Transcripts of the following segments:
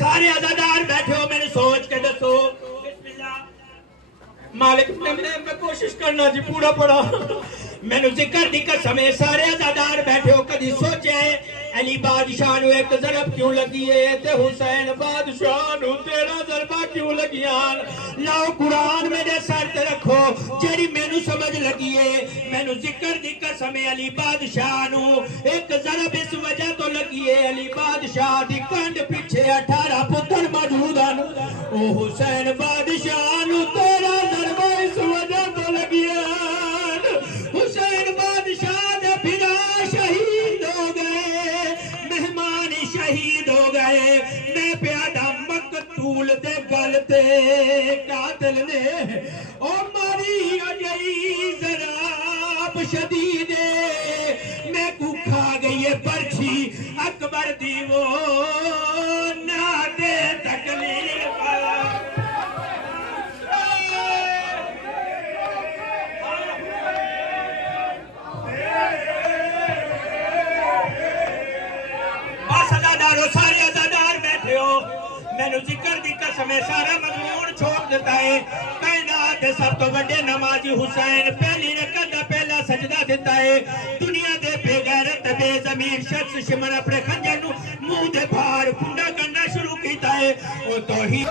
सारे अजादार बैठे हो, मैंने सोच के दसो। मालिक ने मैं कोशिश करना जी पूरा पड़ा। मैंने जिक्र दी कसम है, सारे अजादार बैठे हो, कभी सोचे अली बादशाह नु एक ज़रब क्यों लगी है ते हुसैन बादशाह नु 13 ज़रबा क्यों लगियां? लाओ कुरान मेरे सर ते रखो, जेड़ी मैनू समझ लगी है। मैनू जिक्र दी कसम है, अली बादशाह नु एक ज़रब इस वजह तो लगी है, अली बादशाह दी कंड पीछे 18 पुत्र मौजूद हैं। ओ हुसैन बादशाह नु 13 ज़रबा इस वजह तो लगी है। हुसैन बादशाह दे फिरा शहीद हो गए, मेहमान शहीद हो गए। मैं प्यादा मकतूल दे गल ते कातिल ने ओ मारी गई ज़राब शदीद, मैं को खा गई है पर्ची अकबर दी वो ना दे तकलीफ। सारे अज़ादार बैठे हो, मैंने जिक्र दी कसम है, सारा मजमून छोड़ देता है। कायनात दे सब तो बड़े नमाजी हुसैन पहली रकअत दा पहला सजदा देता है। दुनिया दे बेगैरत बेज़मीर शख्स शिमन अपने खंजर नु मुंह दे बाहर खुंडा करना शुरू कीता है। ओ तौहीद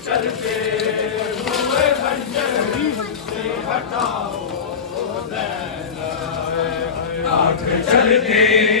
चलते हुए खंजर से हटाओ आंख चलते